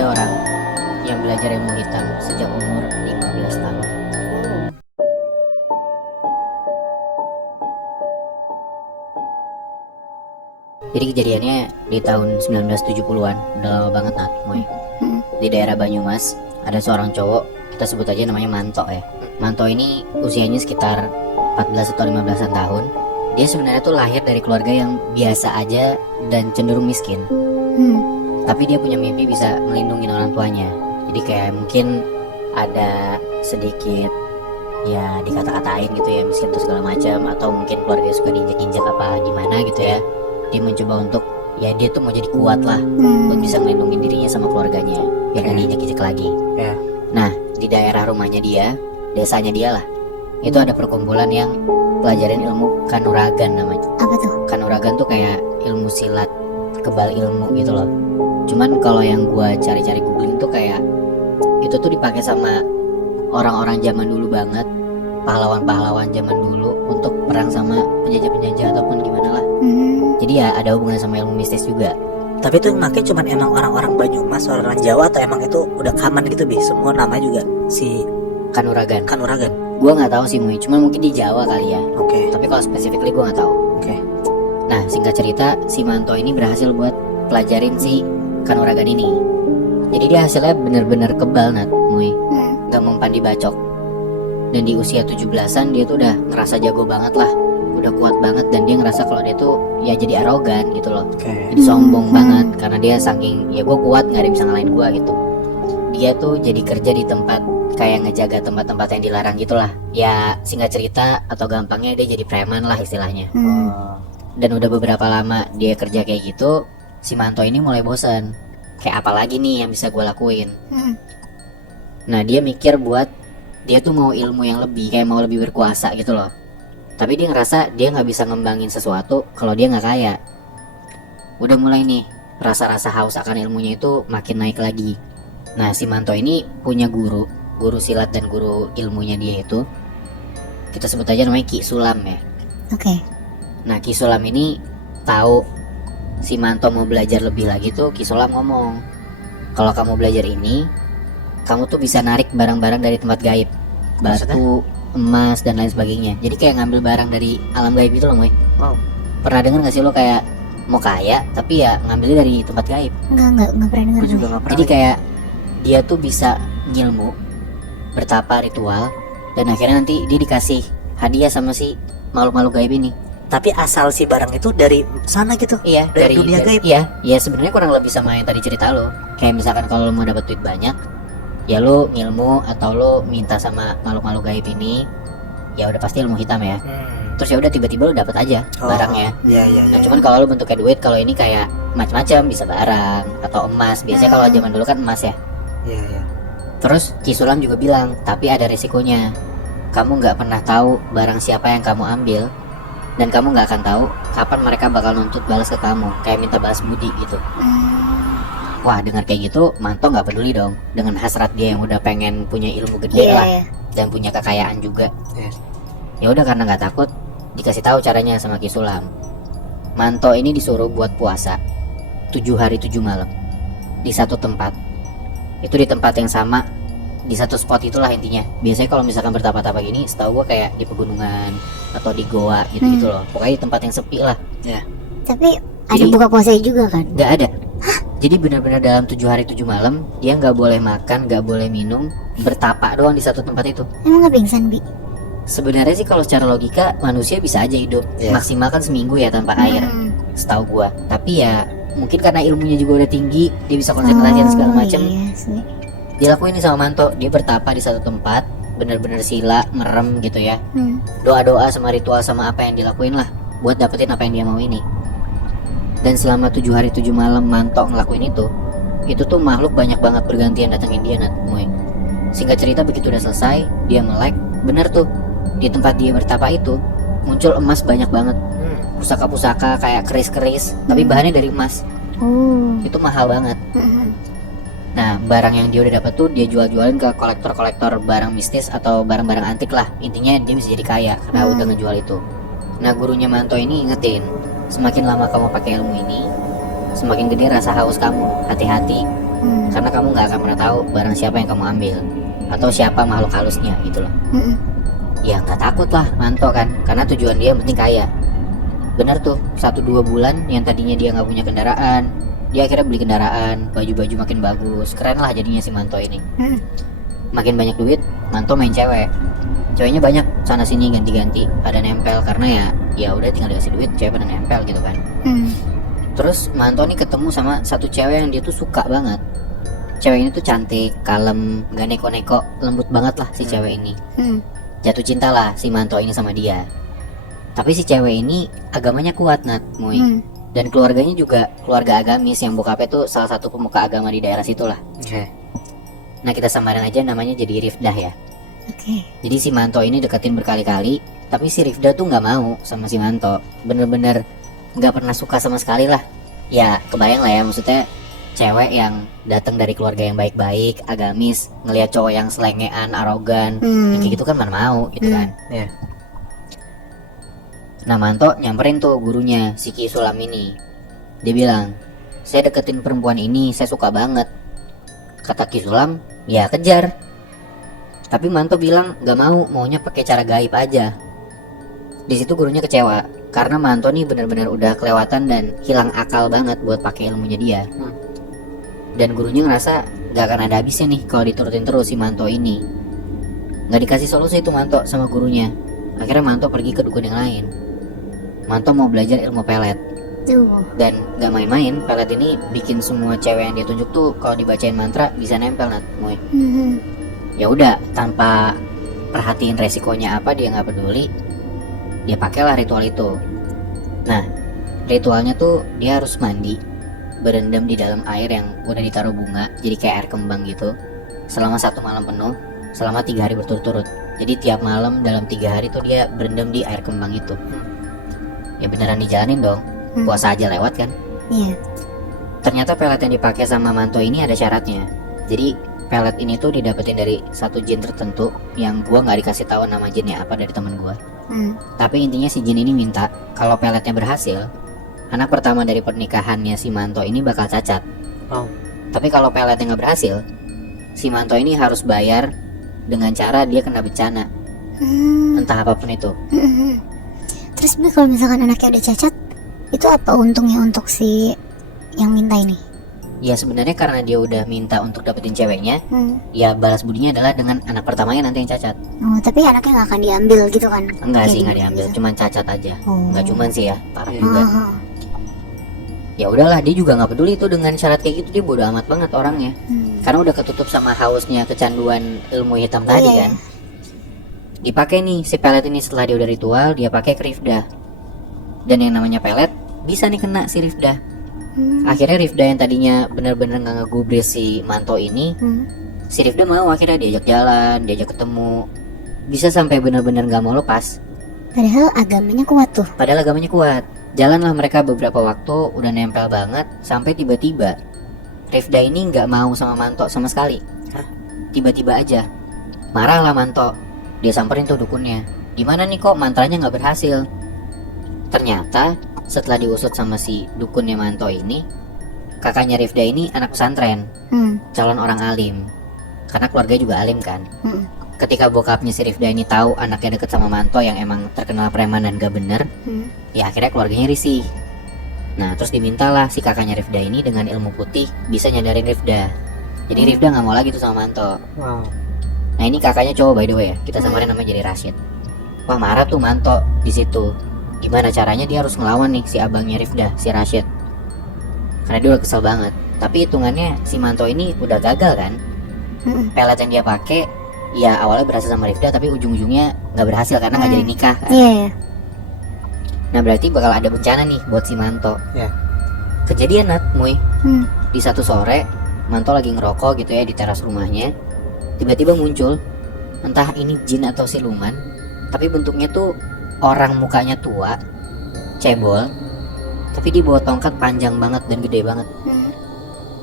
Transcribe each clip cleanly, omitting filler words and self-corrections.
Ada orang yang belajar ilmu hitam sejak umur 15 tahun. Jadi kejadiannya di tahun 1970-an, udah lama banget Nat, Moy. Di daerah Banyumas, ada seorang cowok, kita sebut aja namanya Manto ya. Manto ini usianya sekitar 14 atau 15-an tahun. Dia sebenarnya tuh lahir dari keluarga yang biasa aja dan cenderung miskin. Tapi dia punya mimpi bisa melindungi orang tuanya. Jadi kayak mungkin ada sedikit ya dikata-katain gitu ya, miskin tuh segala macam, atau mungkin keluarga suka diinjek-injek apa gimana gitu ya. Dia mencoba untuk ya dia tuh mau jadi kuat lah buat bisa melindungi dirinya sama keluarganya biar gak diinjek-injek lagi. Nah di daerah rumahnya dia, desanya dia lah, itu ada perkumpulan yang pelajarin ilmu kanuragan namanya. Apa tuh? Kanuragan tuh kayak ilmu silat, kebal ilmu gitu loh. Cuman kalau yang gua cari-cari googling tuh kayak itu tuh dipakai sama orang-orang zaman dulu banget, pahlawan-pahlawan zaman dulu untuk perang sama penjajah-penjajah ataupun gimana lah. Jadi ya ada hubungan sama ilmu mistis juga. Tapi itu makanya cuman emang orang-orang Banyumas, orang Jawa, atau emang itu udah common gitu Bi? Semua nama juga si Kanuragan. kanuragan. Gua nggak tahu sih Mui, cuma mungkin di Jawa kali ya. Oke. Tapi kalau specifically gua nggak tahu. Oke. Nah singkat cerita, si Manto ini berhasil buat pelajarin si kanuragan ini. Jadi dia hasilnya bener-bener kebal Nat, Mui. Gak mempan dibacok. Dan di usia 17-an dia tuh udah ngerasa jago banget lah, udah kuat banget, dan dia ngerasa kalau dia tuh ya jadi arogan gitu loh. Oke. Jadi sombong banget karena dia saking ya gue kuat, nggak ada yang bisa ngalahin gue gitu. Dia tuh jadi kerja di tempat kayak ngejaga tempat-tempat yang dilarang gitulah. Ya singkat cerita atau gampangnya dia jadi preman lah istilahnya. Dan udah beberapa lama dia kerja kayak gitu, si Manto ini mulai bosan. Kayak apa lagi nih yang bisa gue lakuin? Nah dia mikir buat dia tuh mau ilmu yang lebih, kayak mau lebih berkuasa gitu loh. Tapi dia ngerasa dia nggak bisa ngembangin sesuatu kalau dia nggak kaya. Udah mulai nih rasa-rasa haus akan ilmunya itu makin naik lagi. Nah si Manto ini punya guru silat dan guru ilmunya dia itu kita sebut aja namanya Ki Sulam ya. Oke. Nah Ki Sulam ini tahu si Manto mau belajar lebih lagi tuh. Ki Sulam ngomong, kalau kamu belajar ini, kamu tuh bisa narik barang-barang dari tempat gaib, batu, emas dan lain sebagainya. Jadi kayak ngambil barang dari alam gaib itu loh, Moy. Wow. Pernah denger gak sih lo kayak mau kaya tapi ya ngambilnya dari tempat gaib? Enggak pernah dengar. Gue juga nggak pernah. Jadi kayak dia tuh bisa ngilmu, bertapa ritual, dan akhirnya nanti dia dikasih hadiah sama si makhluk-makhluk gaib ini. Tapi asal si barang itu dari sana gitu. Iya, Dari dunia gaib. Iya, ya sebenarnya kurang lebih sama yang tadi cerita lo. Kayak misalkan kalau lo mau dapat duit banyak, ya lo ngilmu atau lo minta sama makhluk-makhluk gaib ini, ya udah pasti ilmu hitam ya. Terus ya udah tiba-tiba lo dapat aja barangnya. Iya. Nah, cuman kalau lo bentuknya duit, kalau ini kayak macam-macam, bisa barang atau emas. Biasanya kalau zaman dulu kan emas ya. Iya. Terus Ki Sulam juga bilang, tapi ada risikonya. Kamu nggak pernah tahu barang siapa yang kamu ambil, dan kamu nggak akan tahu kapan mereka bakal nuntut balas ke kamu, kayak minta balas budi gitu. Wah dengar kayak gitu, Manto nggak peduli dong dengan hasrat dia yang udah pengen punya ilmu gede lah dan punya kekayaan juga. Ya udah karena nggak takut, dikasih tahu caranya sama Ki Sulam. Manto ini disuruh buat puasa 7 hari 7 malam di satu tempat. Itu di tempat yang sama, di satu spot itulah intinya. Biasanya kalau misalkan bertapa-tapa gini, setahu gue kayak di pegunungan atau di goa gitu-gitu loh. Pokoknya di tempat yang sepi lah. Tapi ada Jadi- buka puasa juga kan? Nggak ada. Jadi benar-benar dalam 7 hari 7 malam dia nggak boleh makan, nggak boleh minum, bertapa doang di satu tempat itu. Emang nggak pingsan, Bi? Sebenarnya sih kalau secara logika manusia bisa aja hidup maksimal kan seminggu ya tanpa air, setahu gua. Tapi ya mungkin karena ilmunya juga udah tinggi, dia bisa konsentrasi dan segala macam. Iya sih. Dia lakuin ini sama Manto, dia bertapa di satu tempat, bener-bener sila, merem gitu ya. Doa-doa sama ritual sama apa yang dilakuin lah buat dapetin apa yang dia mau ini. Dan selama 7 hari 7 malam Manto ngelakuin itu tuh makhluk banyak banget bergantian datengin dia Moy. Singkat cerita begitu udah selesai, dia melek, bener tuh di tempat dia bertapa itu muncul emas banyak banget, pusaka-pusaka kayak keris-keris, tapi bahannya dari emas. Itu mahal banget. Nah barang yang dia udah dapat tuh dia jual-jualin ke kolektor-kolektor barang mistis atau barang-barang antik lah. Intinya dia bisa jadi kaya karena udah ngejual itu. Nah gurunya Manto ini ingetin, semakin lama kamu pakai ilmu ini, semakin gede rasa haus kamu. Hati-hati, Karena kamu nggak akan pernah tahu barang siapa yang kamu ambil atau siapa makhluk halusnya gitu loh. Ya nggak takut lah Manto kan, karena tujuan dia yang penting kaya. Bener tuh, 1-2 bulan yang tadinya dia nggak punya kendaraan, dia akhirnya beli kendaraan, baju-baju makin bagus, keren lah jadinya si Manto ini. Makin banyak duit, Manto main cewek. Ceweknya banyak sana sini ganti-ganti, pada nempel karena ya udah tinggal dikasih duit, cewek pada nempel gitu kan. Terus Manto nih ketemu sama satu cewek yang dia tuh suka banget. Cewek ini tuh cantik, kalem, gak neko-neko, lembut banget lah si cewek ini. Jatuh cinta lah si Manto ini sama dia. Tapi si cewek ini agamanya kuat Nat, Muy. Dan keluarganya juga keluarga agamis yang bokapnya tuh salah satu pemuka agama di daerah situ lah. Nah kita samarin aja namanya jadi Rifdah ya. Jadi si Manto ini deketin berkali-kali, tapi si Rifdah tuh nggak mau sama si Manto. Bener-bener nggak pernah suka sama sekali lah. Ya kebayang lah ya, maksudnya cewek yang datang dari keluarga yang baik-baik, agamis, ngelihat cowok yang selengean, arogan, kayak gitu kan mana mau gitu kan. Nah Manto nyamperin tuh gurunya si Ki Sulam ini. Dia bilang, saya deketin perempuan ini, saya suka banget. Kata Ki Sulam, ya kejar. Tapi Manto bilang gak mau, maunya pakai cara gaib aja. Di situ gurunya kecewa karena Manto nih benar-benar udah kelewatan dan hilang akal banget buat pakai ilmunya dia. Dan gurunya ngerasa gak akan ada habisnya nih kalau diturutin terus si Manto ini. Gak dikasih solusi itu Manto sama gurunya. Akhirnya Manto pergi ke dukun yang lain. Manto mau belajar ilmu pelet. Dan gak main-main, pelet ini bikin semua cewek yang dia tunjuk tuh kalau dibacain mantra bisa nempel Nat, Muy. Ya udah, tanpa perhatiin resikonya apa dia nggak peduli, dia pakailah ritual itu. Nah, ritualnya tuh dia harus mandi, berendam di dalam air yang udah ditaruh bunga, jadi kayak air kembang gitu, selama 1 malam penuh, selama 3 hari berturut-turut. Jadi tiap malam dalam 3 hari tuh dia berendam di air kembang itu. Ya beneran dijalanin dong, puasa aja lewat kan? Iya. Ternyata pelet yang dipakai sama Manto ini ada syaratnya. Jadi pelet ini tuh didapetin dari satu jin tertentu yang gua nggak dikasih tahu nama jinnya apa dari teman gua. Tapi intinya si jin ini minta kalau peletnya berhasil, anak pertama dari pernikahannya si Manto ini bakal cacat. Tapi kalau peletnya nggak berhasil, si Manto ini harus bayar dengan cara dia kena bencana, entah apapun itu. Terus kalau misalkan anaknya udah cacat, itu apa untungnya untuk si yang minta ini? Ya sebenarnya karena dia udah minta untuk dapetin ceweknya, ya balas budinya adalah dengan anak pertamanya nanti yang cacat. Tapi anaknya nggak akan diambil gitu kan? Enggak sih, nggak diambil, cuman cacat aja. Nggak cuman sih ya, parah juga. Ya udahlah, dia juga nggak peduli tuh dengan syarat kayak gitu, dia bodo amat banget orangnya. Karena udah ketutup sama hausnya kecanduan ilmu hitam tadi kan. Dipakai nih si pelet ini setelah dia udah ritual, dia pakai ke Rifdah. Dan yang namanya pelet bisa nih kena si Rifdah. Akhirnya Rifdah yang tadinya bener-bener gak ngegubris si Manto ini, si Rifdah mau akhirnya diajak jalan, diajak ketemu, bisa sampai bener-bener gak mau lepas. Padahal agamanya kuat tuh. Padahal agamanya kuat. Jalanlah mereka beberapa waktu, udah nempel banget, sampai tiba-tiba Rifdah ini gak mau sama Manto sama sekali. Tiba-tiba aja marahlah Manto. Dia samperin tuh dukunnya, gimana nih kok mantranya gak berhasil. Ternyata setelah diusut sama si dukunnya Manto ini, kakaknya Rifdah ini anak pesantren, calon orang alim, karena keluarga juga alim kan. Ketika bokapnya si Rifdah ini tahu anaknya deket sama Manto yang emang terkenal preman dan gak bener, ya akhirnya keluarganya risih. Nah terus dimintalah si kakaknya Rifdah ini dengan ilmu putih bisa nyadarin Rifdah. Jadi Rifdah gak mau lagi tuh sama Manto. Nah ini kakaknya cowok by the way ya, kita samarin namanya jadi Rashid. Wah marah tuh Manto di situ. Gimana caranya dia harus ngelawan nih si abangnya Rifdah, si Rashid. Karena dia udah kesel banget. Tapi hitungannya si Manto ini udah gagal kan. Pelet yang dia pakai ya awalnya berhasil sama Rifdah, tapi ujung-ujungnya nggak berhasil karena nggak jadi nikah kan. Nah berarti bakal ada bencana nih buat si Manto. Kejadian Nat, Muy. Di satu sore Manto lagi ngerokok gitu ya di teras rumahnya. Tiba-tiba muncul, entah ini jin atau siluman, tapi bentuknya tuh orang mukanya tua, cebol, tapi dia bawa tongkat panjang banget dan gede banget.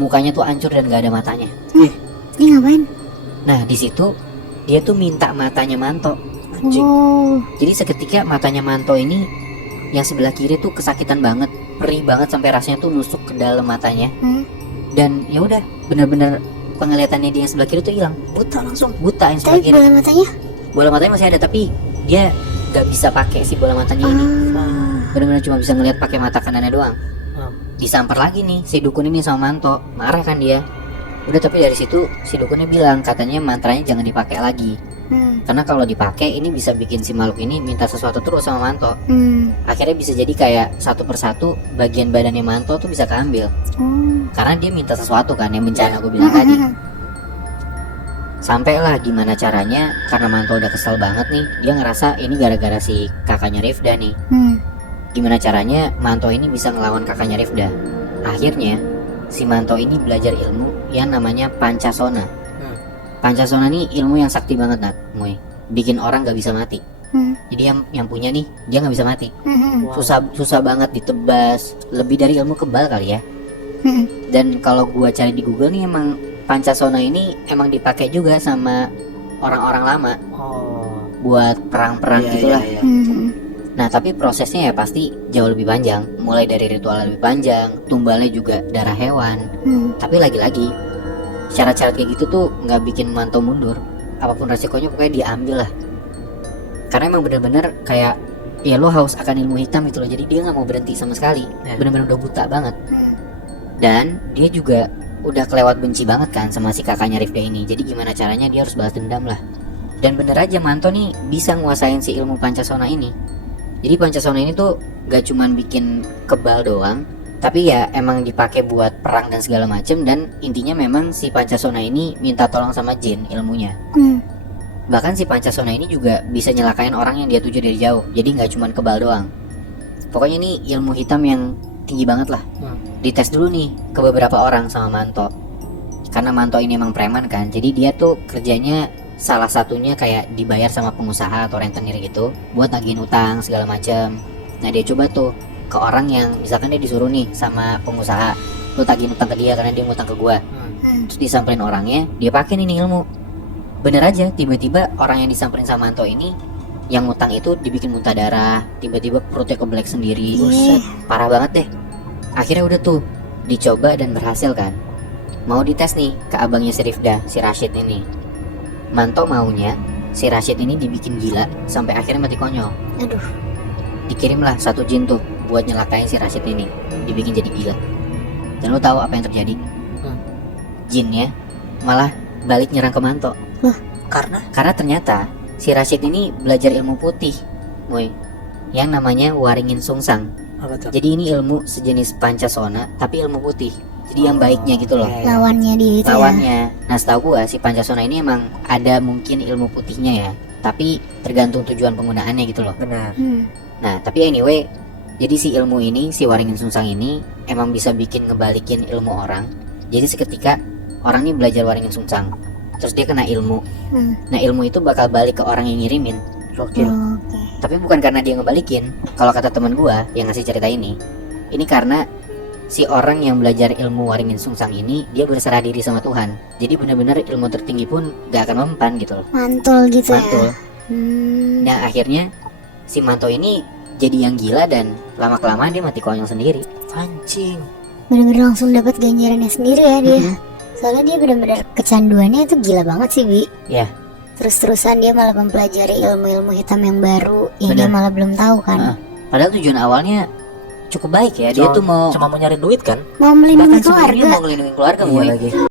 Mukanya tuh hancur dan gak ada matanya. Ini ngapain? Nah di situ dia tuh minta matanya Manto. Jadi seketika matanya Manto ini yang sebelah kiri tuh kesakitan banget, perih banget sampai rasanya tuh nusuk ke dalam matanya. Dan ya udah, bener-bener penglihatannya dia yang sebelah kiri tuh hilang, Buta langsung. buta yang sebelah Tapi kiri. bola matanya? Bola matanya masih ada tapi dia nggak bisa pakai si bola matanya ini. Bener-bener cuma bisa ngelihat pakai mata kanannya doang. Disamper lagi nih si dukun ini sama Manto, marah kan dia. Udah, tapi dari situ si dukunnya bilang katanya mantranya jangan dipakai lagi, karena kalau dipakai ini bisa bikin si makhluk ini minta sesuatu terus sama Manto. Akhirnya bisa jadi kayak satu persatu bagian badannya Manto tuh bisa keambil karena dia minta sesuatu kan, yang bencana gue bilang tadi. Sampailah gimana caranya, karena Manto udah kesel banget nih, dia ngerasa ini gara-gara si kakaknya Rifda nih. Gimana caranya Manto ini bisa ngelawan kakaknya Rifda? Akhirnya si Manto ini belajar ilmu yang namanya Pancasona. Pancasona ini ilmu yang sakti banget, Nat, Moy. Bikin orang gak bisa mati. Jadi yang punya nih, dia gak bisa mati. Susah banget ditebas. Lebih dari ilmu kebal kali ya. Dan kalau gua cari di Google nih, emang Pancasona ini emang dipakai juga sama orang-orang lama buat perang-perang gitulah. Nah, tapi prosesnya ya pasti jauh lebih panjang. Mulai dari ritual lebih panjang, tumbalnya juga darah hewan. Tapi lagi-lagi, syarat-syarat kayak gitu tuh nggak bikin Manto mundur. Apapun resikonya pokoknya diambil lah. Karena emang bener-bener kayak, ya lo haus akan ilmu hitam gitu loh. Jadi dia nggak mau berhenti sama sekali. Bener-bener udah buta banget. Dan dia juga udah kelewat benci banget kan sama si kakaknya Rifda ini. Jadi gimana caranya dia harus balas dendam lah. Dan bener aja Manto nih bisa nguasain si ilmu Pancasona ini. Jadi Pancasona ini tuh gak cuman bikin kebal doang, tapi ya emang dipakai buat perang dan segala macem. Dan intinya memang si Pancasona ini minta tolong sama jin ilmunya. Bahkan si Pancasona ini juga bisa nyelakain orang yang dia tuju dari jauh. Jadi gak cuman kebal doang. Pokoknya ini ilmu hitam yang tinggi banget lah. Dites dulu nih ke beberapa orang sama Manto. Karena Manto ini emang preman kan, jadi dia tuh kerjanya salah satunya kayak dibayar sama pengusaha atau rentenir gitu buat nagihin utang segala macam. Nah, dia coba tuh ke orang yang misalkan dia disuruh nih sama pengusaha, lu tagihin utang ke dia karena dia ngutang ke gua. Terus disamperin orangnya, dia pakai nih ilmu. Bener aja, tiba-tiba orang yang disamperin sama Manto ini yang ngutang itu dibikin muntah darah, tiba-tiba perutnya keblek sendiri. Buset, parah banget deh. Akhirnya udah tuh dicoba dan berhasil kan. Mau dites nih ke abangnya si Rifda, si Rashid ini. Manto maunya si Rashid ini dibikin gila sampai akhirnya mati konyol. Aduh. Dikirimlah satu jin tuh buat nyelakain si Rashid ini, dibikin jadi gila. Dan lo tahu apa yang terjadi? Jinnya malah balik nyerang ke Manto. Karena ternyata si Rashid ini belajar ilmu putih, Moy, yang namanya Waringin Sungsang. Apa tuh? Jadi ini ilmu sejenis Pancasona tapi ilmu putih. Jadi yang baiknya gitu loh. Lawannya dia itu Lawannya. Nah, setahu gua si Pancasona ini emang ada mungkin ilmu putihnya ya, tapi tergantung tujuan penggunaannya gitu loh. Benar. Nah, tapi anyway, jadi si ilmu ini, si Waringin Sungsang ini emang bisa bikin ngebalikin ilmu orang. Jadi seketika orang ini belajar Waringin Sungsang, terus dia kena ilmu. Nah, ilmu itu bakal balik ke orang yang ngirimin. Oke. Tapi bukan karena dia ngebalikin. Kalau kata teman gua yang ngasih cerita ini karena si orang yang belajar ilmu Waringin Sungsang ini dia berserah diri sama Tuhan. Jadi benar-benar ilmu tertinggi pun gak akan mempan gitu loh. Mantul gitu Mantul. ya. Nah, akhirnya si Manto ini jadi yang gila dan lama-kelamaan dia mati konyol sendiri. Anjing. Bener-bener langsung dapat ganjarannya sendiri ya dia. Soalnya dia bener-bener kecanduannya itu gila banget sih, Bi. Ya. Terus-terusan dia malah mempelajari ilmu-ilmu hitam yang baru yang dia Bener. malah belum tahu kan. Padahal tujuan awalnya cukup baik ya. Dia tuh mau cuma mau nyari duit kan? Mau melindungi bahkan sebenarnya keluarga. mau ngelindungin keluarga, Iya Moy. lagi.